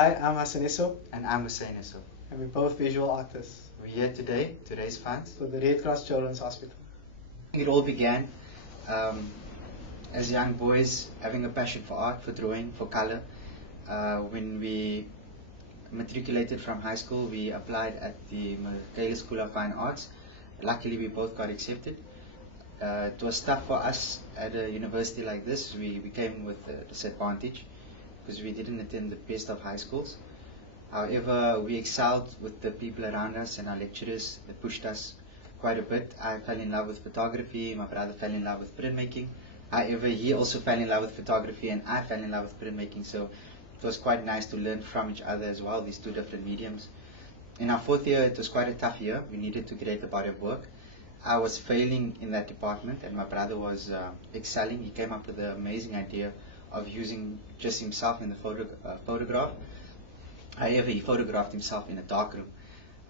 Hi, I'm Essop, And I'm Essop. and we're both visual artists We're here today to raise funds. for the Red Cross Children's Hospital. It all began as young boys having a passion for art, for drawing, for color. When we matriculated from high school, we applied at the Michaela School of Fine Arts. Luckily, we both got accepted. It was tough for us at a university like this. We came with a disadvantage because we didn't attend the best of high schools. However, we excelled with the people around us and our lecturers that pushed us quite a bit. I fell in love with photography, my brother fell in love with printmaking. However, he also fell in love with photography and I fell in love with printmaking, so it was quite nice to learn from each other as well, these two different mediums. In our fourth year, it was quite a tough year. We needed to create a body of work. I was failing in that department and my brother was excelling. He came up with the amazing idea of using just himself in the photograph. However, he photographed himself in a darkroom.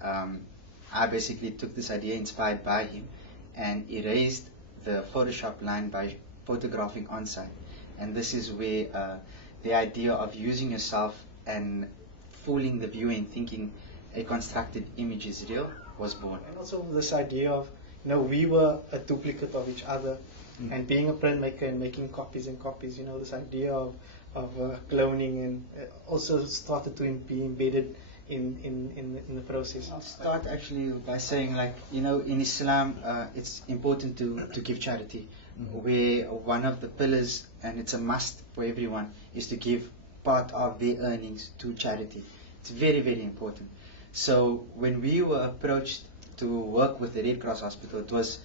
I basically took this idea inspired by him and erased the Photoshop line by photographing on site. And this is where the idea of using yourself and fooling the viewer in thinking a constructed image is real was born. And also this idea of, we were a duplicate of each other, and being a printmaker and making copies and copies, this idea of cloning and also started to be embedded in the process. I'll start actually by saying, in Islam, it's important to give charity. Where one of the pillars, and it's a must for everyone, is to give part of their earnings to charity. It's very, very important. So when we were approached to work with the Red Cross Hospital, it was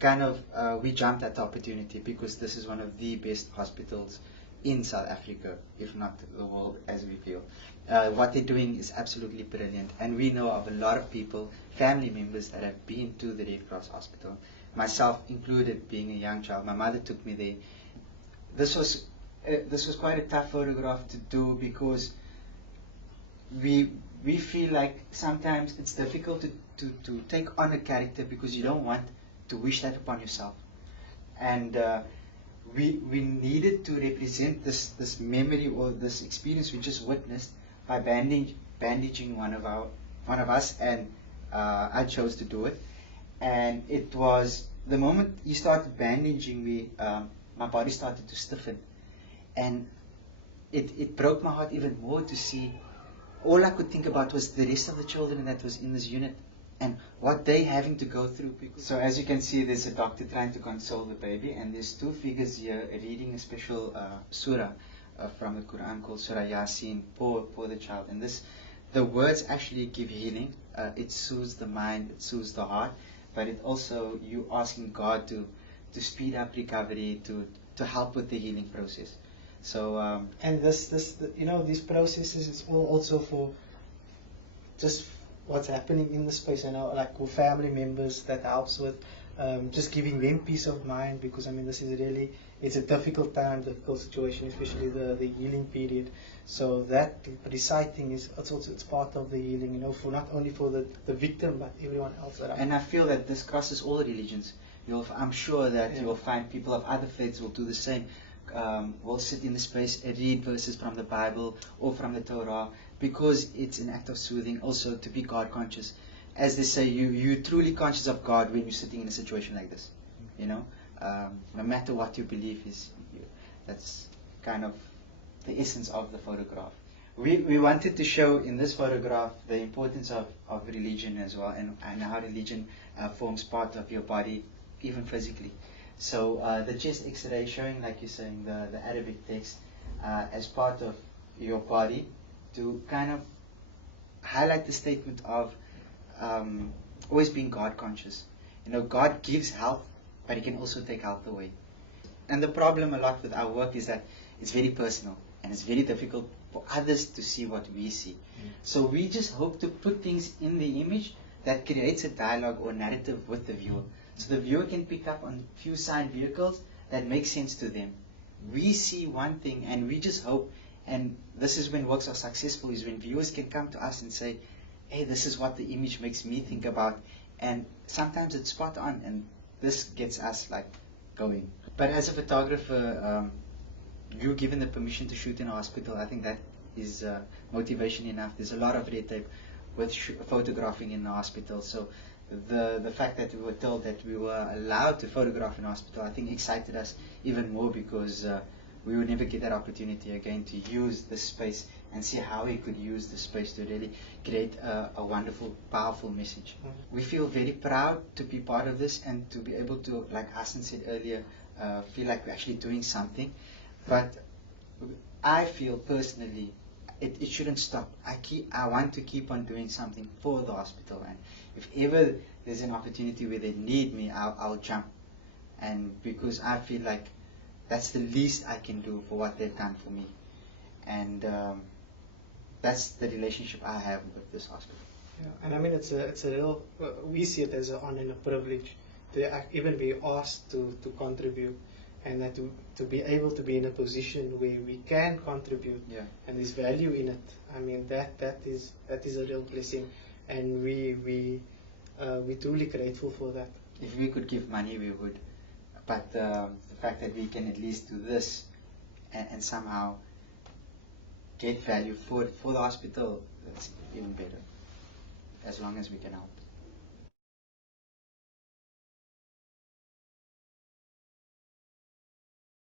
kind of, we jumped at the opportunity because this is one of the best hospitals in South Africa, if not the world, as we feel. What they're doing is absolutely brilliant, and we know of a lot of people, family members that have been to the Red Cross Hospital, myself included, being a young child. My mother took me there. This was quite a tough photograph to do because we feel like sometimes it's difficult to take on a character because you don't want to wish that upon yourself. And we needed to represent this memory or this experience we just witnessed by bandaging one of us, and I chose to do it. And it was the moment you started bandaging, my body started to stiffen, and it broke my heart even more to see. All I could think about was the rest of the children that was in this unit and what they having to go through. So as you can see, there's a doctor trying to console the baby, and there's two figures here reading a special surah from the Quran called Surah Yasin for the child. And the words actually give healing. It soothes the mind, it soothes the heart, but it also, you asking God to speed up recovery, to help with the healing process. So and these processes is all also for just what's happening in the space, like with family members, that helps with just giving them peace of mind, because this is really, it's a difficult time, difficult situation, especially the healing period. So that reciting it's part of the healing, for not only for the victim but everyone else around. And I feel that this crosses all religions. I'm sure that you'll find people of other faiths will do the same. Will sit in the space and read verses from the Bible or from the Torah, because it's an act of soothing, also to be God conscious. As they say, you're truly conscious of God when you're sitting in a situation like this. No matter what your belief is, that's kind of the essence of the photograph. We wanted to show in this photograph the importance of religion as well, and how religion forms part of your body, even physically. So the chest X-ray showing, like you're saying, the Arabic text as part of your body, to kind of highlight the statement of always being God conscious. God gives health, but He can also take health away. And the problem a lot with our work is that it's very personal, and it's very difficult for others to see what we see. So we just hope to put things in the image that creates a dialogue or narrative with the viewer. So the viewer can pick up on few side vehicles that make sense to them. We see one thing and we just hope, and this is when works are successful, is when viewers can come to us and say, hey, this is what the image makes me think about. And sometimes it's spot on, and this gets us going. But as a photographer, you're given the permission to shoot in a hospital. I think that is motivation enough. There's a lot of red tape with photographing in the hospital. So the fact that we were told that we were allowed to photograph in hospital, I think excited us even more, because we would never get that opportunity again to use this space and see how we could use the space to really create a wonderful, powerful message. We feel very proud to be part of this and to be able to, like Hassan said earlier, feel like we're actually doing something. But I feel personally it shouldn't stop. I want to keep on doing something for the hospital, and if ever there's an opportunity where they need me, I'll jump. And because I feel like that's the least I can do for what they've done for me. And that's the relationship I have with this hospital. Yeah, and I mean it's a real, we see it as an honor and a privilege to even be asked to contribute, and that to be able to be in a position where we can contribute, yeah, and there's value in it. I mean that is a real blessing, and we're truly grateful for that. If we could give money, we would, but the fact that we can at least do this and somehow get value for the hospital, that's even better, as long as we can help.